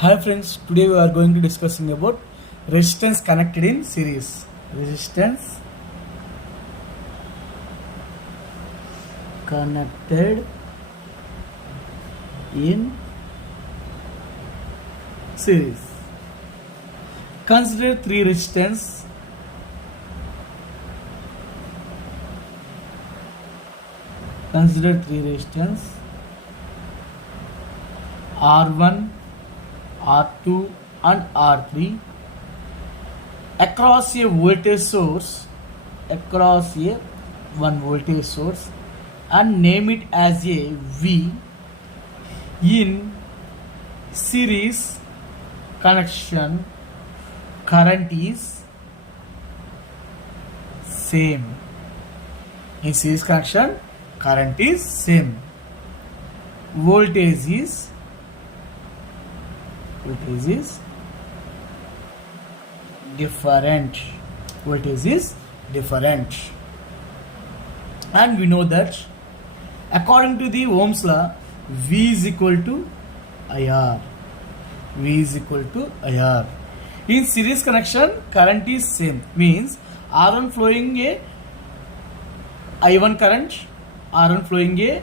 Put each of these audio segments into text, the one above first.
Hi friends, today we are going to discussing about resistance connected in series. Resistance connected in series. Consider three resistance. Consider three resistance R1, R2 and R3 across a voltage source, across a one voltage source, and name it as a V. In series connection, current is same. In series connection, current is same. Voltage is different. Voltage is different. And we know that according to the Ohm's law, V is equal to IR. V is equal to IR. In series connection, current is same. Means R1 flowing a I1 current, R1 flowing a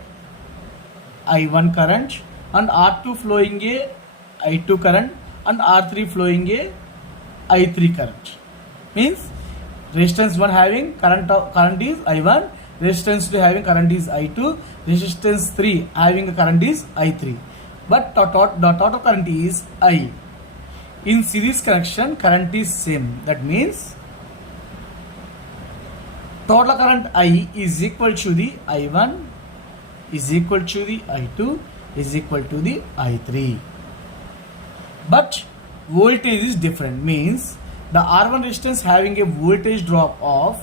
I1 current, and R2 flowing a I2 current, and R3 flowing a I3 current. Means resistance 1 having current is I1, resistance 2 having current is I2, resistance 3 having a current is I3. But the total current is I. In series connection, current is same. That means total current I is equal to the I1 is equal to the I2 is equal to the I3. But voltage is different. Means the R1 resistance having a voltage drop of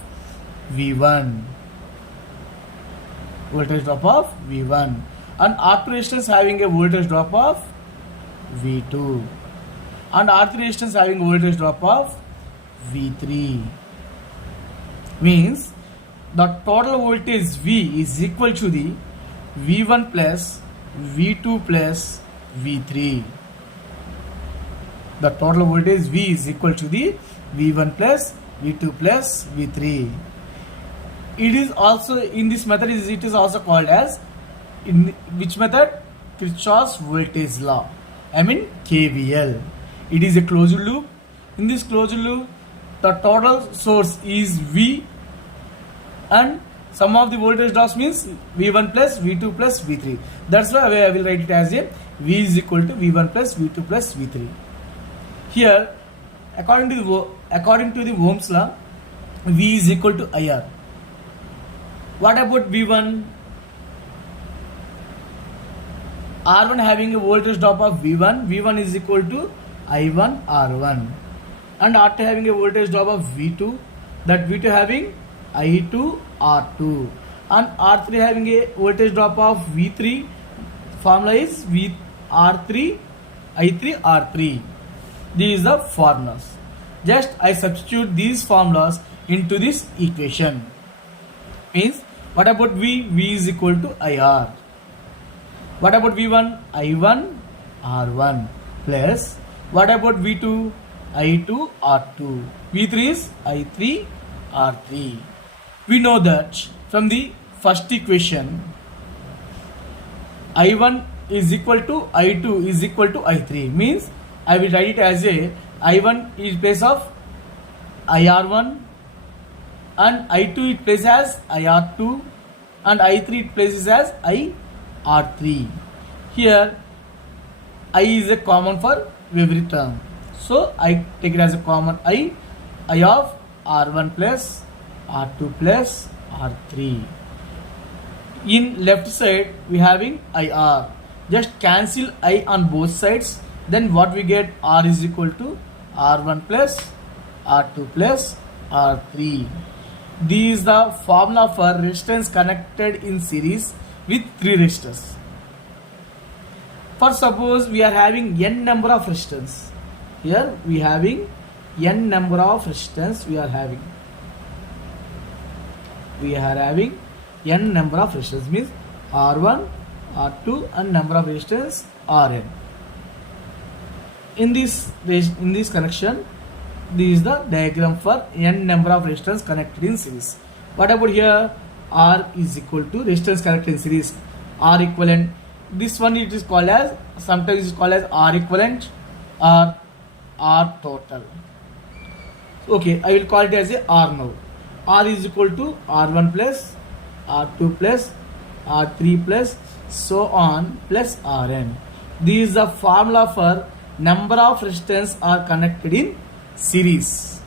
V1. Voltage drop of V1. And R2 resistance having a voltage drop of V2. And R3 resistance having a voltage drop of V3. Means the total voltage V is equal to the V1 plus V2 plus V3. The total voltage V is equal to the V1 plus V2 plus V3. It is also in this method it is also called as, in which method? Kirchhoff's voltage law. I mean KVL. It is a closed loop. In this closed loop, the total source is V, and sum of the voltage drops means V1 plus V2 plus V3. That's why I will write it as a V is equal to V1 plus V2 plus V3. Here, according to the Ohm's law, V is equal to IR. What about V1? R1 having a voltage drop of V1. V1 is equal to I1 R1. And R2 having a voltage drop of V2. That V2 having I2 R2. And R3 having a voltage drop of V3. Formula is R3 I3 R3. These are the formulas. Just I substitute these formulas into this equation. Means what about V? V is equal to IR. What about V1? I1 R1 plus what about V2? I2 R2. V3 is I3 R3. We know that from the first equation, I1 is equal to I2 is equal to I3. Means I will write it as a I1 is place of IR1, and I2 it places as IR2, and I3 it places as IR3. Here I is a common for every term, so I take it as a common I of R1 plus R2 plus R3. In left side we having IR. Just cancel I on both sides. Then what we get? R is equal to R1 plus R2 plus R3. This is the formula for resistance connected in series with three resistors. For suppose we are having n number of resistors. Here we having n number of resistors. We are having n number of resistors, means R1, R2 and number of resistors Rn. in this connection, this is the diagram for n number of resistors connected in series. What about here? R is equal to resistors connected in series, R equivalent. This one it is called as, sometimes it is called as R equivalent or R total. Okay, I will call it as a R now. R is equal to R1 plus R2 plus R3 plus so on plus Rn. This is the formula for number of resistors are connected in series.